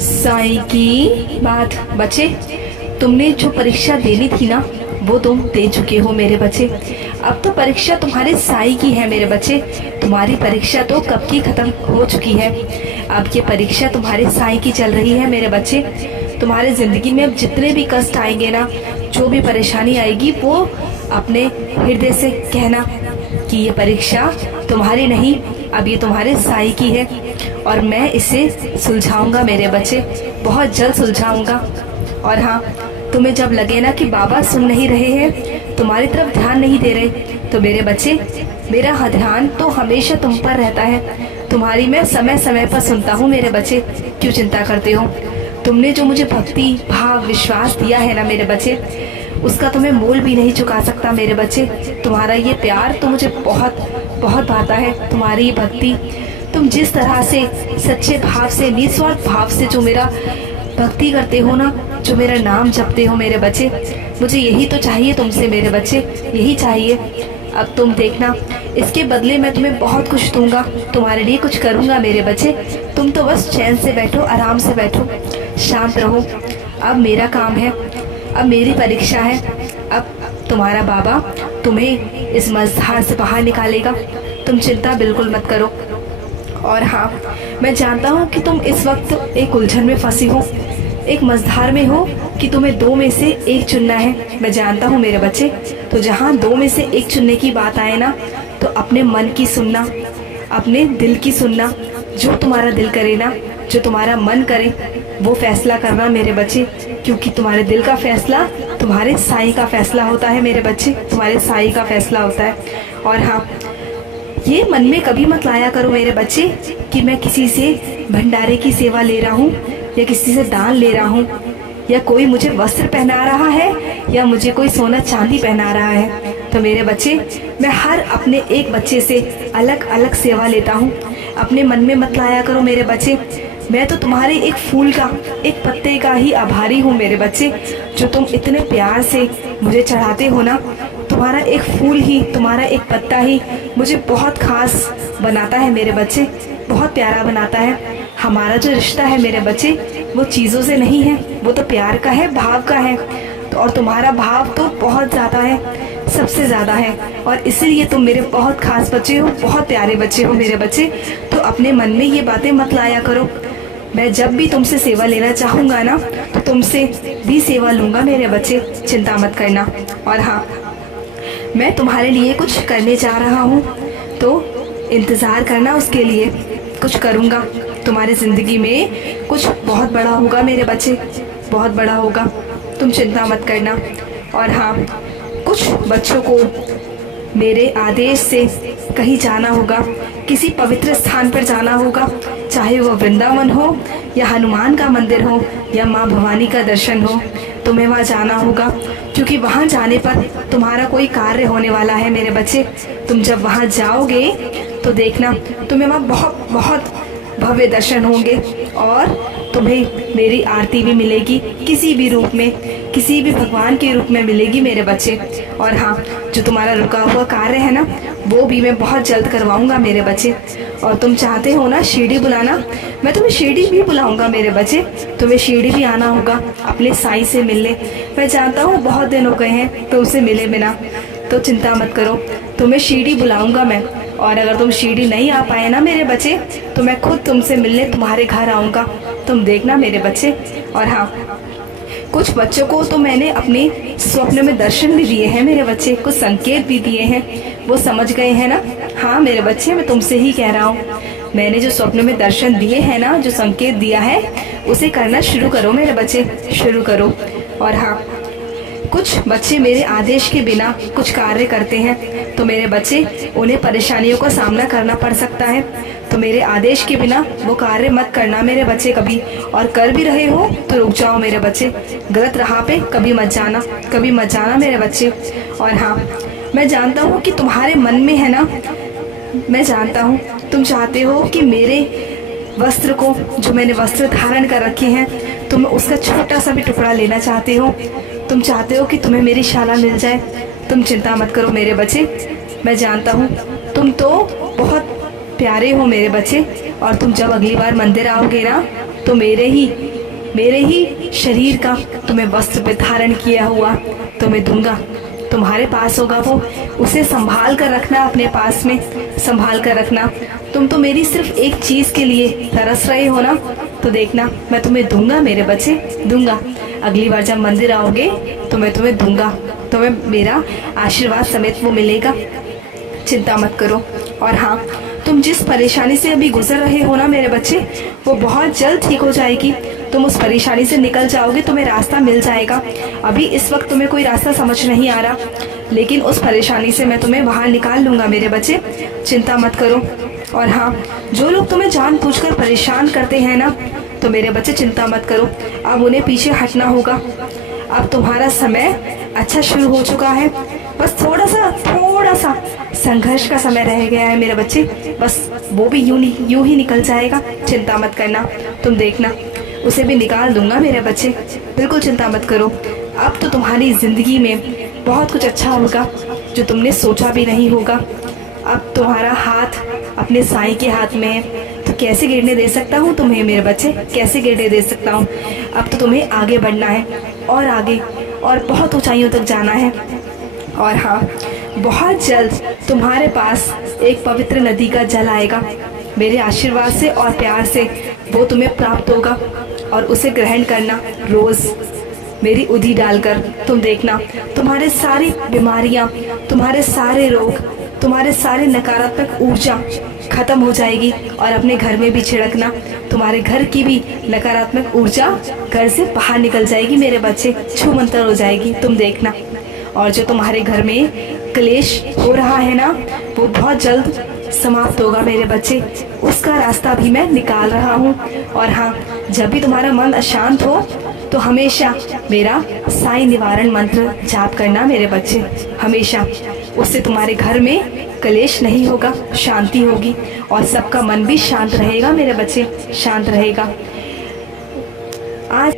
साईं की बात। बच्चे, तुमने जो परीक्षा देनी थी ना, वो तुम दे चुके हो मेरे बच्चे। अब तो परीक्षा तुम्हारे साईं की है मेरे बच्चे। तुम्हारी परीक्षा तो कब की खत्म हो चुकी है। अब ये परीक्षा तुम्हारे साईं की चल रही है मेरे बच्चे। तुम्हारे ज़िंदगी में अब जितने भी कष्ट आएंगे ना, जो भी परेशानी आएगी, वो अपने हृदय से कहना कि ये परीक्षा तुम्हारी नहीं, अब ये तुम्हारे साईं की है और मैं इसे सुलझाऊंगा मेरे बच्चे, बहुत जल्द सुलझाऊंगा। और हाँ, तुम्हें जब लगे ना कि बाबा सुन नहीं रहे हैं, तुम्हारी तरफ ध्यान नहीं दे रहे, तो मेरे बच्चे, मेरा ध्यान तो हमेशा तुम पर रहता है। तुम्हारी मैं समय समय पर सुनता हूँ मेरे बच्चे। क्यों चिंता करते हो? तुमने जो मुझे भक्ति भाव विश्वास दिया है ना मेरे बच्चे, उसका तुम्हें मोल भी नहीं चुका सकता मेरे बच्चे। तुम्हारा ये प्यार तो मुझे बहुत बहुत भाता है। तुम्हारी ये भक्ति, तुम जिस तरह से सच्चे भाव से, निस्वार्थ भाव से जो मेरा भक्ति करते हो ना, जो मेरा नाम जपते हो मेरे बच्चे, मुझे यही तो चाहिए तुमसे मेरे बच्चे, यही चाहिए। अब तुम देखना, इसके बदले मैं तुम्हें बहुत कुछ दूंगा, तुम्हारे लिए कुछ करूंगा मेरे बच्चे। तुम तो बस चैन से बैठो, आराम से बैठो, शांत रहो। अब मेरा काम है, अब मेरी परीक्षा है। अब तुम्हारा बाबा तुम्हें इस मझधार से बाहर निकालेगा, तुम चिंता बिल्कुल मत करो। और हाँ, मैं जानता हूँ कि तुम इस वक्त एक उलझन में फंसी हो, एक मझधार में हो कि तुम्हें दो में से एक चुनना है। मैं जानता हूँ मेरे बच्चे। तो जहाँ दो में से एक चुनने की बात आए ना, तो अपने मन की सुनना, अपने दिल की सुनना। जो तुम्हारा दिल करे ना, जो तुम्हारा मन करे, वो फैसला करना मेरे बच्चे। क्योंकि तुम्हारे दिल का फैसला तुम्हारे साईं का फैसला होता है मेरे बच्चे, तुम्हारे साईं का फैसला होता है। और हाँ, ये मन में कभी मत लाया करो मेरे बच्चे कि मैं किसी से भंडारे की सेवा ले रहा हूँ, या किसी से दान ले रहा हूँ, या कोई मुझे वस्त्र पहना रहा है, या मुझे कोई सोना चांदी पहना रहा है। तो मेरे बच्चे, मैं हर अपने एक बच्चे से अलग अलग सेवा लेता हूँ। अपने मन में मत लाया करो मेरे बच्चे। मैं तो तुम्हारे एक फूल का, एक पत्ते का ही आभारी हूँ मेरे बच्चे। जो तुम इतने प्यार से मुझे चढ़ाते हो ना, तुम्हारा एक फूल ही, तुम्हारा एक पत्ता ही मुझे बहुत खास बनाता है मेरे बच्चे, बहुत प्यारा बनाता है। हमारा जो रिश्ता है मेरे बच्चे, वो चीज़ों से नहीं है, वो तो प्यार का है, भाव का है। तो और तुम्हारा भाव तो बहुत ज़्यादा है, सबसे ज़्यादा है, और इसलिए तुम मेरे बहुत खास बच्चे हो, बहुत प्यारे बच्चे हो मेरे बच्चे। तो अपने मन में ये बातें मत लाया करो। मैं जब भी तुमसे सेवा लेना चाहूँगा ना, तो तुमसे भी सेवा लूँगा मेरे बच्चे, चिंता मत करना। और हाँ, मैं तुम्हारे लिए कुछ करने जा रहा हूँ, तो इंतज़ार करना, उसके लिए कुछ करूँगा। तुम्हारी ज़िंदगी में कुछ बहुत बड़ा होगा मेरे बच्चे, बहुत बड़ा होगा, तुम चिंता मत करना। और हाँ, कुछ बच्चों को मेरे आदेश से कहीं जाना होगा, किसी पवित्र स्थान पर जाना होगा, चाहे वो वृंदावन हो, या हनुमान का मंदिर हो, या माँ भवानी का दर्शन हो। तुम्हें वहाँ जाना होगा, क्योंकि वहाँ जाने पर तुम्हारा कोई कार्य होने वाला है मेरे बच्चे। तुम जब वहाँ जाओगे तो देखना, तुम्हें वहाँ बहुत बहुत भव्य दर्शन होंगे, और तुम्हें मेरी आरती भी मिलेगी, किसी भी रूप में, किसी भी भगवान के रूप में मिलेगी मेरे बच्चे। और हाँ, जो तुम्हारा रुका हुआ कार्य है ना, वो भी मैं बहुत जल्द करवाऊंगा मेरे बच्चे। और तुम चाहते हो ना शिरडी बुलाना, मैं तुम्हें शिरडी भी बुलाऊंगा मेरे बच्चे। तुम्हें शिरडी भी आना होगा अपने साईं से मिलने। मैं जानता हूँ बहुत दिन हो गए हैं तुमसे मिले बिना, तो चिंता मत करो, तुम्हें शिरडी बुलाऊंगा मैं। और अगर तुम शिरडी नहीं आ पाए ना मेरे बच्चे, तो मैं खुद तुमसे मिलने तुम्हारे घर आऊँगा, तुम देखना मेरे बच्चे। और हाँ, कुछ बच्चों को तो मैंने अपने स्वप्न में दर्शन भी दिए हैं मेरे बच्चे, कुछ संकेत भी दिए हैं, वो समझ गए हैं ना। हाँ मेरे बच्चे, मैं तुमसे ही कह रहा हूँ, मैंने जो स्वप्न में दर्शन दिए हैं ना, जो संकेत दिया है, उसे करना शुरू करो मेरे बच्चे, शुरू करो। और हाँ, कुछ बच्चे मेरे आदेश के बिना कुछ कार्य करते हैं, तो मेरे बच्चे, उन्हें परेशानियों का सामना करना पड़ सकता है। तो मेरे आदेश के बिना वो कार्य मत करना मेरे बच्चे कभी, और कर भी रहे हो तो रुक जाओ मेरे बच्चे, गलत राह पे कभी मत जाना, कभी मत जाना मेरे बच्चे। और हाँ, मैं जानता हूँ कि तुम्हारे मन में है ना, मैं जानता हूँ तुम चाहते हो कि मेरे वस्त्र को, जो मैंने वस्त्र धारण कर रखे हैं, तुम उसका छोटा सा भी टुकड़ा लेना चाहते हो, तुम चाहते हो कि तुम्हें मेरी शाला मिल जाए। तुम चिंता मत करो मेरे बच्चे, मैं जानता हूँ तुम तो बहुत प्यारे हो मेरे बच्चे। और तुम जब अगली बार मंदिर आओगे ना, तो मेरे ही शरीर का तुम्हें वस्त्र पे धारण किया हुआ तुम्हें दूंगा। तुम्हारे पास होगा वो, उसे संभाल कर रखना, अपने पास में संभाल कर रखना। तुम तो मेरी सिर्फ एक चीज़ के लिए तरस रहे हो ना, तो देखना मैं तुम्हें दूंगा मेरे बच्चे, दूंगा। अगली बार जब मंदिर आओगे तो मैं तुम्हें दूंगा, तुम्हें मेरा आशीर्वाद समेत वो मिलेगा, चिंता मत करो। और हाँ, तुम जिस परेशानी से अभी गुजर रहे हो ना मेरे बच्चे, वो बहुत जल्द ठीक हो जाएगी। तुम उस परेशानी से निकल जाओगे, तुम्हें रास्ता मिल जाएगा। अभी इस वक्त तुम्हें कोई रास्ता समझ नहीं आ रहा, लेकिन उस परेशानी से मैं तुम्हें बाहर निकाल लूँगा मेरे बच्चे, चिंता मत करो। और हाँ, जो लोग तुम्हें जानबूझकर परेशान करते हैं ना, तो मेरे बच्चे चिंता मत करो, अब उन्हें पीछे हटना होगा। अब तुम्हारा समय अच्छा शुरू हो चुका है, बस थोड़ा सा संघर्ष का समय रह गया है मेरे बच्चे, बस वो भी यूं ही निकल जाएगा, चिंता मत करना। तुम देखना उसे भी निकाल दूंगा मेरे बच्चे, बिल्कुल चिंता मत करो। अब तो तुम्हारी ज़िंदगी में बहुत कुछ अच्छा होगा जो तुमने सोचा भी नहीं होगा। अब तुम्हारा हाथ अपने साईं के हाथ में है, तो कैसे गिरने दे सकता हूँ तुम्हें मेरे बच्चे, कैसे गिरने दे सकता हूँ। अब तो तुम्हें आगे बढ़ना है और आगे, और बहुत ऊंचाइयों तक जाना है। और हाँ, बहुत जल्द तुम्हारे पास एक पवित्र नदी का जल आएगा, मेरे आशीर्वाद से और प्यार से वो तुम्हें प्राप्त होगा, और उसे ग्रहण करना रोज़ मेरी उधी डालकर। तुम देखना तुम्हारे सारी बीमारियाँ, तुम्हारे सारे रोग, तुम्हारे सारे नकारात्मक ऊर्जा खत्म हो जाएगी, और अपने घर में भी छिड़कना, तुम्हारे घर की भी नकारात्मक ऊर्जा घर से बाहर निकल जाएगी मेरे बच्चे, छू मंतर हो जाएगी, तुम देखना। और जो तुम्हारे घर में क्लेश हो रहा है ना, वो बहुत जल्द समाप्त होगा मेरे बच्चे, उसका रास्ता भी मैं निकाल रहा हूँ। और हाँ, जब भी तुम्हारा मन अशांत हो तो हमेशा मेरा साईं निवारण मंत्र जाप करना मेरे बच्चे, हमेशा। उससे तुम्हारे घर में क्लेश नहीं होगा, शांति होगी, और सबका मन भी शांत रहेगा मेरे बच्चे, शांत रहेगा। आज